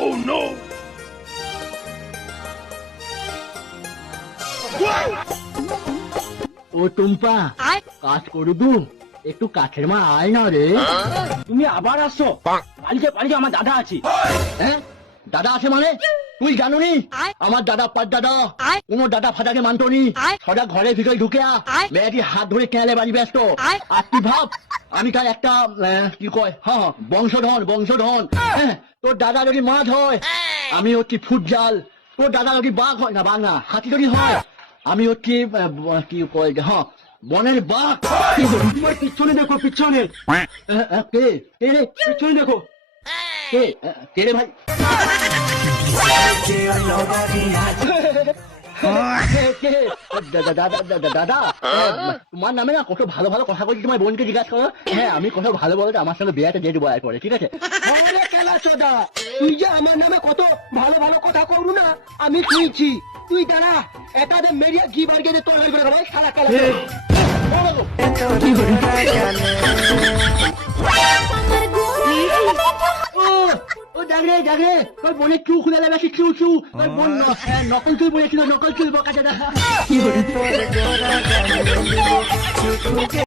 ও টুম্পা, কাজ করবু? একটু কাঠের মা আয় না রে। তুমি আবার আসছো? বাড়িতে বাড়িতে আমার দাদা আছে। হ্যাঁ, দাদা আছে মানে? তুই জানো নি আমার দাদা পাঁচ দাদা কোন দাদা ফাদাকে মানতো নি। সদা ঘরের ভিতরে ঢুকে মেয়েটি হাত ধরে কেলে বাড়ি ব্যস্ত। আর তুই ভাব আমি তার একটা কি কয়, হ্যাঁ বংশধন বংশধন। হ্যাঁ, তোর দাদা যদি মাছ হয় আমি হচ্ছি ফুটজাল। তোর দাদা যদি বাঘ হয়, না বাঘ না হাতি যদি হয় আমি হচ্ছি কি কয়, হ্যাঁ বনের বাঘ। পিছনে দেখো পিছনে। কে কে রে? পিছনে দেখো। কে কে রে ভাই? দাদা তোমার নামে না কত ভালো ভালো কথা বলছি, তোমার বোনকে জিজ্ঞাসা করো। হ্যাঁ আমি কত ভালো বলতে আমার সঙ্গে বিয়েটা দিয়ে দেবো করে, ঠিক আছে? তুই যে আমার নামে কত ভালো ভালো কথা করবো না আমি শুনছি। তুই দাঁড়া এটাতে মেরিয়া ঘি বার গেলে তোর হয়ে গেল সারা কালা। ও জাগরে জাগরে, তোর বোনের চু খুলে দেবে, চু চু তোর বোন নকল চুল বলেছিল, নকল চুল বকা দাদা।